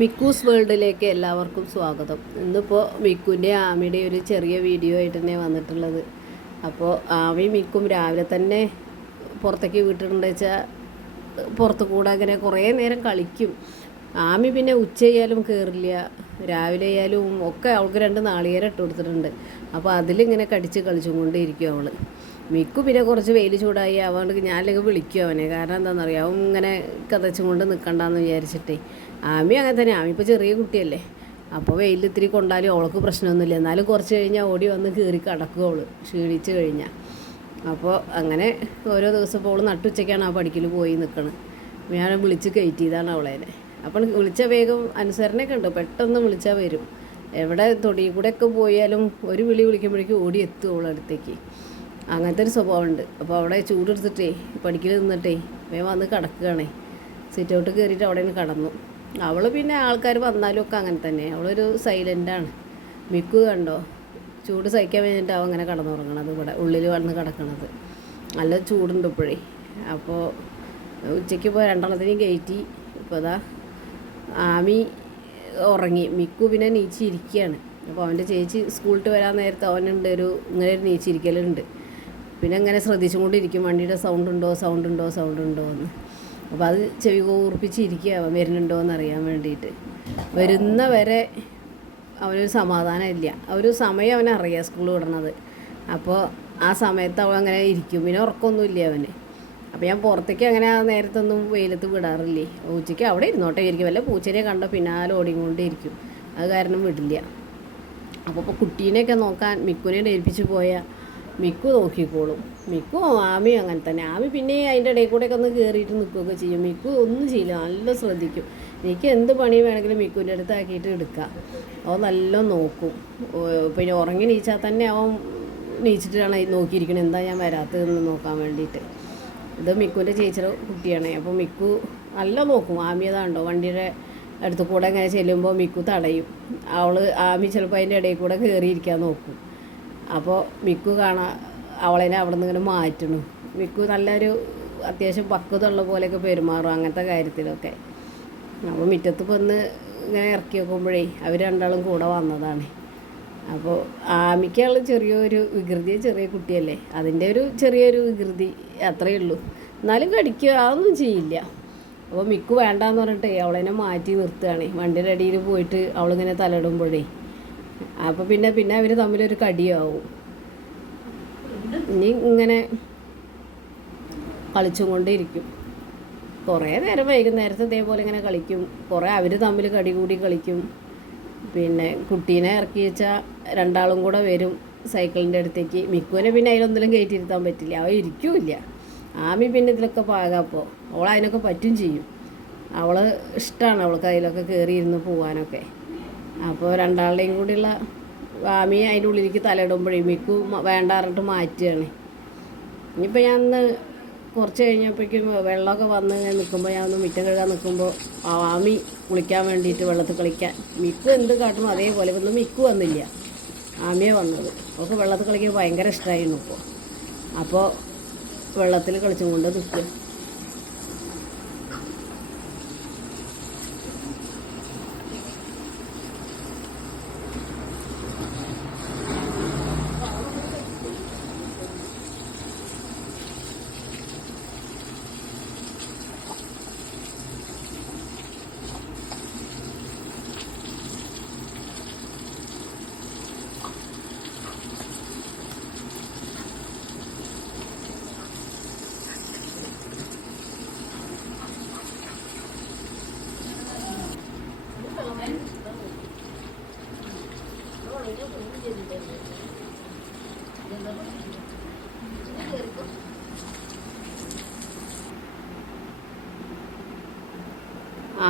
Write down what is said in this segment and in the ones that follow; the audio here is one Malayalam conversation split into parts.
മിക്കൂസ് വേൾഡിലേക്ക് എല്ലാവർക്കും സ്വാഗതം. ഇന്നിപ്പോൾ മിക്കുൻ്റെ ആമിയുടെ ഒരു ചെറിയ വീഡിയോ ആയിട്ട് തന്നെ വന്നിട്ടുള്ളത്. അപ്പോൾ ആമി മിക്കും രാവിലെ തന്നെ പുറത്തേക്ക് വിട്ടിട്ടുണ്ട് വെച്ചാൽ പുറത്ത് കൂടെ അങ്ങനെ കുറേ നേരം കളിക്കും. ആമി പിന്നെ ഉച്ചയായാലും കയറില്ല, രാവിലെ ആയാലും ഒക്കെ അവൾക്ക് 2 നാളികേരം ഇട്ട് കൊടുത്തിട്ടുണ്ട്. അപ്പോൾ അതിലിങ്ങനെ കടിച്ച് കളിച്ചും കൊണ്ടേയിരിക്കും അവൾ. മിക്കു പിന്നെ കുറച്ച് വെയിൽ ചൂടായി അതുകൊണ്ട് ഞാനില്ലെങ്കിൽ വിളിക്കും അവനെ. കാരണം എന്താണെന്നറിയാം, അവൻ ഇങ്ങനെ കതച്ചും കൊണ്ട് നിൽക്കണ്ടെന്ന് വിചാരിച്ചിട്ടേ. ആമി അങ്ങനെ തന്നെ, ആമി ഇപ്പോൾ ചെറിയ കുട്ടിയല്ലേ, അപ്പോൾ വെയിൽ ഇത്തിരി കൊണ്ടാലും അവൾക്ക് പ്രശ്നമൊന്നുമില്ല. എന്നാലും കുറച്ച് കഴിഞ്ഞാൽ ഓടി വന്ന് കയറി കിടക്കും അവൾ ക്ഷീണിച്ച് കഴിഞ്ഞാൽ. അപ്പോൾ അങ്ങനെ ഓരോ ദിവസം ഇപ്പോൾ അവൾ നട്ടുച്ചയ്ക്കാണ് ആ പഠിക്കൽ പോയി നിൽക്കുന്നത്. ഞാൻ വിളിച്ച് കയറ്റിയതാണ് അവളേനെ. അപ്പം വിളിച്ച വേഗം അനുസരണയൊക്കെ ഉണ്ട്, പെട്ടെന്ന് വിളിച്ചാൽ വരും. എവിടെ തൊടിയിൽ കൂടെയൊക്കെ പോയാലും ഒരു വിളിക്കുമ്പോഴേക്കും ഓടി എത്തും അവളടുത്തേക്ക്. അങ്ങനത്തെ ഒരു സ്വഭാവമുണ്ട്. അപ്പോൾ അവിടെ ചൂടെടുത്തിട്ടേ പഠിക്കൽ നിന്നിട്ടേ വേഗം വന്ന് കിടക്കുകയാണേ. സിറ്റ് ഔട്ട് കയറിയിട്ട് അവിടെ നിന്ന് കിടന്നു. അവൾ പിന്നെ ആൾക്കാർ വന്നാലും ഒക്കെ അങ്ങനെ തന്നെ, അവളൊരു സൈലൻ്റാണ്. മിക്കു കണ്ടോ, ചൂട് സഹിക്കാൻ വേണ്ടിയിട്ട് അവൻ അങ്ങനെ കിടന്നുറങ്ങണത്, ഇവിടെ ഉള്ളിൽ വന്ന് കിടക്കണത്. നല്ല ചൂടുണ്ട് ഇപ്പോഴേ. അപ്പോൾ ഉച്ചയ്ക്ക് ഇപ്പോൾ 2 കയറ്റി. ഇപ്പോൾ അതാ ആമി ഉറങ്ങി. മിക്കു പിന്നെ നീച്ചിരിക്കുകയാണ്. അപ്പോൾ അവൻ്റെ ചേച്ചി സ്കൂളിട്ട് വരാൻ നേരത്തെ അവനുണ്ട് ഇങ്ങനെ ഒരു നീച്ചിരിക്കലുണ്ട്. പിന്നെ ഇങ്ങനെ ശ്രദ്ധിച്ചും കൊണ്ടിരിക്കും, വണ്ടിയുടെ സൗണ്ട് ഉണ്ടോ എന്ന്. അപ്പോൾ അത് ചെവി കൂർപ്പിച്ചിരിക്കുക അവൻ വരുന്നുണ്ടോ എന്നറിയാൻ വേണ്ടിയിട്ട്. വരുന്ന വരെ അവനൊരു സമാധാനമില്ല. ഒരു സമയം അവനറിയാം സ്കൂൾ വിടണത്. അപ്പോൾ ആ സമയത്ത് അവൻ അങ്ങനെ ഇരിക്കും. പിന്നെ ഉറക്കമൊന്നുമില്ല അവന്. അപ്പോൾ ഞാൻ പുറത്തേക്ക് അങ്ങനെ ആ നേരത്തൊന്നും വെയിലത്ത് വിടാറില്ലേ. ഉച്ചയ്ക്ക് അവിടെ ഇരുന്നോട്ടെ ഇരിക്കും. വല്ല പൂച്ചനെ കണ്ടോ പിന്നാലെ ഓടിക്കൊണ്ടിരിക്കും. അത് കാരണം വിടില്ല. അപ്പോൾ കുട്ടീനെയൊക്കെ നോക്കാൻ മിക്കുനെ ഏൽപ്പിച്ച് പോയാൽ മിക്കു നോക്കിക്കോളും. മിക്കു ആമി അങ്ങനെ തന്നെ. ആമി പിന്നെ അതിൻ്റെ ഇടയിൽ കൂടെയൊക്കെ ഒന്ന് കയറിയിട്ട് നിൽക്കുകയൊക്കെ ചെയ്യും. മിക്കു ഒന്നും ചെയ്യില്ല, നല്ല ശ്രദ്ധിക്കും. എനിക്ക് എന്ത് പണി വേണമെങ്കിലും മിക്കുവിൻ്റെ അടുത്താക്കിയിട്ട് എടുക്കാം. അവൻ നല്ല നോക്കും. പിന്നെ ഉറങ്ങി നീച്ചാൽ തന്നെ അവൻ നീച്ചിട്ടാണ് നോക്കിയിരിക്കണം, എന്താ ഞാൻ വരാത്തതെന്ന് നോക്കാൻ വേണ്ടിയിട്ട്. ഇത് മിക്കുവിൻ്റെ ചേച്ചിയുടെ കുട്ടിയാണ്. അപ്പോൾ മിക്കു നല്ല നോക്കും. ആമി അതാണ്ടോ വണ്ടിയുടെ അടുത്ത് കൂടെ ഇങ്ങനെ ചെല്ലുമ്പോൾ മിക്കു തടയും. ആമി ചിലപ്പോൾ അതിൻ്റെ ഇടയിൽ കൂടെ കയറിയിരിക്കാൻ നോക്കും. അപ്പോൾ മിക്കു അവളെ അവിടെ നിന്ന് ഇങ്ങനെ മാറ്റണം. മിക്കു നല്ലൊരു അത്യാവശ്യം പക്വതയുള്ള പോലെയൊക്കെ പെരുമാറും അങ്ങനത്തെ കാര്യത്തിലൊക്കെ. അപ്പോൾ മുറ്റത്ത് വന്ന് ഇങ്ങനെ ഇറക്കി വെക്കുമ്പോഴേ അവർ രണ്ടാളും കൂടെ വന്നതാണ്. അപ്പോൾ ആമിക്കുള്ള ചെറിയൊരു വികൃതി, ചെറിയ കുട്ടിയല്ലേ, അതിൻ്റെ ഒരു ചെറിയൊരു വികൃതി അത്രയേ ഉള്ളൂ. എന്നാലും കടിക്കുക അതൊന്നും ചെയ്യില്ല. അപ്പോൾ മിക്കു വേണ്ടാന്ന് പറഞ്ഞിട്ടേ അവളെന്നെ മാറ്റി നിർത്തുകയാണ്. വണ്ടിയുടെ അടിയിൽ പോയിട്ട് അവളിങ്ങനെ തലയിടുമ്പോഴേ. അപ്പോൾ പിന്നെ അവർ തമ്മിലൊരു കടിയാവും. ഇനി ഇങ്ങനെ കളിച്ചും കൊണ്ടിരിക്കും. കുറേ നേരം വൈകുന്നേരത്തെ ഇതേപോലെ ഇങ്ങനെ കളിക്കും. കുറേ അവർ തമ്മിൽ കടി കൂടി കളിക്കും. പിന്നെ കുട്ടീനെ ഇറക്കി വെച്ചാൽ രണ്ടാളും കൂടെ വരും സൈക്കിളിൻ്റെ അടുത്തേക്ക്. മിക്കുവിനെ പിന്നെ അതിലൊന്നിലും കയറ്റിയിരുത്താൻ പറ്റില്ല, അവ ഇരിക്കില്ല. ആമി പിന്നെ ഇതിലൊക്കെ പാകാപ്പോൾ അവൾ അതിനൊക്കെ പറ്റും ചെയ്യും. അവൾ ഇഷ്ടമാണ് അവൾക്ക് അതിലൊക്കെ കയറിയിരുന്ന് പോകാനൊക്കെ. അപ്പോൾ രണ്ടാളുടെയും കൂടിയുള്ള ആമി അതിൻ്റെ ഉള്ളിലേക്ക് തലയിടുമ്പോഴേ മിക്കു വേണ്ട പറഞ്ഞിട്ട് മാറ്റുകയാണ്. ഇനിയിപ്പോൾ ഞാൻ ഒന്ന് കുറച്ച് കഴിഞ്ഞപ്പോഴേക്കും വെള്ളമൊക്കെ വന്ന് നിൽക്കുമ്പോൾ ഞാൻ ഒന്ന് മുറ്റം കഴുകാൻ നിൽക്കുമ്പോൾ ആമി കുളിക്കാൻ വേണ്ടിയിട്ട് വെള്ളത്തിൽ കളിക്കാൻ. മിക്കു എന്ത് കാട്ടുന്നു അതേപോലെ ഒന്നും മിക്കു വന്നില്ല, ആമിയെ വന്നത്. അവൾക്ക് വെള്ളത്തിൽ കളിക്കാൻ ഭയങ്കര ഇഷ്ടമായിരുന്നു. അപ്പോൾ വെള്ളത്തിൽ കളിച്ചും കൊണ്ട് നിൽക്കും.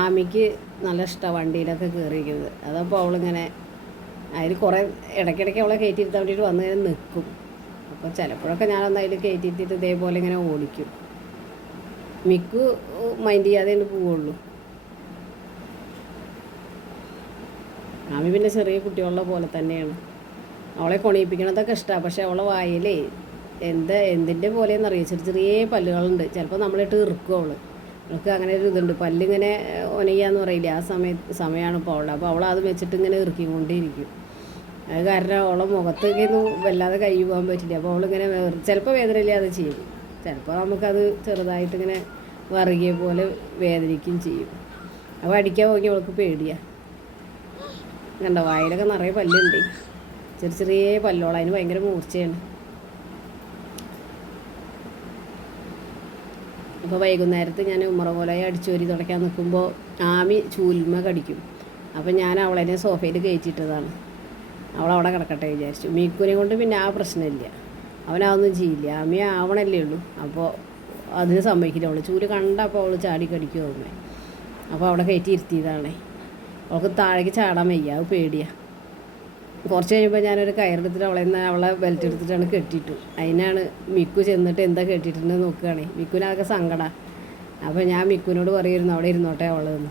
ആമിക്ക് നല്ല ഇഷ്ടമാണ് വണ്ടിയിലൊക്കെ കയറിയിരിക്കുന്നത്. അതപ്പോൾ അവളിങ്ങനെ അതിൽ കുറേ ഇടയ്ക്കിടയ്ക്ക് അവളെ കയറ്റിയിരുത്താൻ വേണ്ടിയിട്ട് വന്ന് ഇങ്ങനെ നിൽക്കും. അപ്പോൾ ചിലപ്പോഴൊക്കെ ഞാനൊന്ന് അതിൽ കയറ്റിയിരുത്തിയിട്ട് ഇതേപോലെ ഇങ്ങനെ ഓടിക്കും. മിക്കു മൈൻഡ് ചെയ്യാതെ പോവുള്ളൂ. ആമി പിന്നെ ചെറിയ കുട്ടികളുടെ പോലെ തന്നെയാണ്. അവളെ കൊണിയിപ്പിക്കണതൊക്കെ ഇഷ്ടമാണ്. പക്ഷെ അവളെ വായിലേ എന്തിൻ്റെ പോലെയെന്നറിയാം, ചെറിയ ചെറിയ പല്ലുകളുണ്ട്. ചിലപ്പോൾ നമ്മളിട്ട് ഇറുക്കും അവൾ. അവൾക്ക് അങ്ങനെ ഒരു ഇതുണ്ട്, പല്ലിങ്ങനെ ഒനയ്യാന്ന് പറയില്ല, ആ സമയമാണ് ഇപ്പോൾ അവളുടെ. അപ്പോൾ അവൾ അത് വെച്ചിട്ട് ഇങ്ങനെ ഇറുക്കിക്കൊണ്ടേയിരിക്കും. അത് കാരണം അവളെ മുഖത്തേക്കൊന്നും വല്ലാതെ കൈ പോകാൻ പറ്റില്ല. അപ്പോൾ അവളിങ്ങനെ ചിലപ്പോൾ വേദനയില്ലാതെ ചെയ്യും, ചിലപ്പോൾ നമുക്കത് ചെറുതായിട്ടിങ്ങനെ വറുകിയ പോലെ വേദനിക്കുകയും ചെയ്യും. അപ്പോൾ അടിക്കാൻ പോയി അവൾക്ക് പേടിയാണ്. കണ്ടോ, വായിലൊക്കെ നിറയെ പല്ലുണ്ട്, ചെറിയ ചെറിയ പല്ലോളം, അതിന് ഭയങ്കര മൂർച്ചയാണ്. അപ്പോൾ വൈകുന്നേരത്ത് ഞാൻ ഉമ്മറകോലായി അടിച്ചോരി തുടയ്ക്കാൻ നിൽക്കുമ്പോൾ ആമി ചൂൽമ കടിക്കും. അപ്പോൾ ഞാൻ അവളെന്നെ സോഫയിൽ കയറ്റിയിട്ടതാണ്, അവളവിടെ കിടക്കട്ടെ വിചാരിച്ചു. മീക്കുനെ കൊണ്ട് പിന്നെ ആ പ്രശ്നമില്ല, അവനതൊന്നും ചെയ്യില്ല. ആമി ആവണല്ലേ ഉള്ളൂ, അപ്പോൾ അതിന് സമ്മതിക്കില്ല. അവൾ ചൂല് കണ്ടപ്പോൾ അവൾ ചാടി കടിക്കും തോന്നേ. അപ്പോൾ അവിടെ കയറ്റി ഇരുത്തിയതാണേ. അവൾക്ക് താഴേക്ക് ചാടാൻ വയ്യ, അത് പേടിയാണ്. കുറച്ച് കഴിയുമ്പോൾ ഞാനൊരു കയറെടുത്തിട്ട് അവളെ ബെൽറ്റ് എടുത്തിട്ടാണ് കെട്ടിയിട്ടു. അതിനാണ് മിക്കു ചെന്നിട്ട് എന്താ കെട്ടിയിട്ടുണ്ടെന്ന് നോക്കുകയാണേ. മിക്കുവിനതൊക്കെ സങ്കടമാണ്. അപ്പോൾ ഞാൻ മിക്കുവിനോട് പറയുമായിരുന്നു അവിടെ ഇരുന്നോട്ടെ അവളെന്ന്.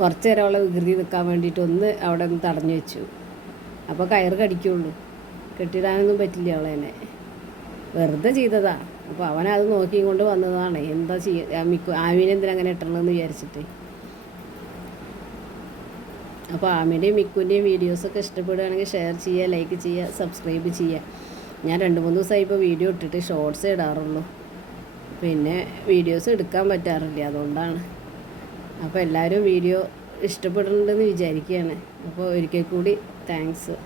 കുറച്ച് നേരം അവളെ വികൃതി നിൽക്കാൻ വേണ്ടിയിട്ട് അവിടെ ഒന്ന് തടഞ്ഞു വെച്ചു. അപ്പോൾ കയറ് കടിക്കുള്ളൂ, കെട്ടിടാനൊന്നും പറ്റില്ല അവളെ തന്നെ, വെറുതെ ചെയ്തതാ. അപ്പോൾ അവനത് നോക്കിയും കൊണ്ട് വന്നതാണ്. എന്താ ചെയ്യുക, ആമീനെ എന്തിനാ അങ്ങനെ ഇട്ടണമെന്ന് വിചാരിച്ചിട്ട്. അപ്പോൾ ആമീൻ്റെയും മിക്കുവിൻ്റെയും വീഡിയോസൊക്കെ ഇഷ്ടപ്പെടുകയാണെങ്കിൽ ഷെയർ ചെയ്യുക, ലൈക്ക് ചെയ്യുക, സബ്സ്ക്രൈബ് ചെയ്യുക. ഞാൻ 2-3 ദിവസമായി ഇപ്പോൾ വീഡിയോ ഇട്ടിട്ട് ഷോർട്സേ ഇടാറുള്ളൂ, പിന്നെ വീഡിയോസ് എടുക്കാൻ പറ്റാറില്ല, അതുകൊണ്ടാണ്. അപ്പോൾ എല്ലാവരും വീഡിയോ ഇഷ്ടപ്പെടുന്നുണ്ടെന്ന് വിചാരിക്കുകയാണ്. അപ്പോൾ ഒരിക്കൽ കൂടി താങ്ക്സ്.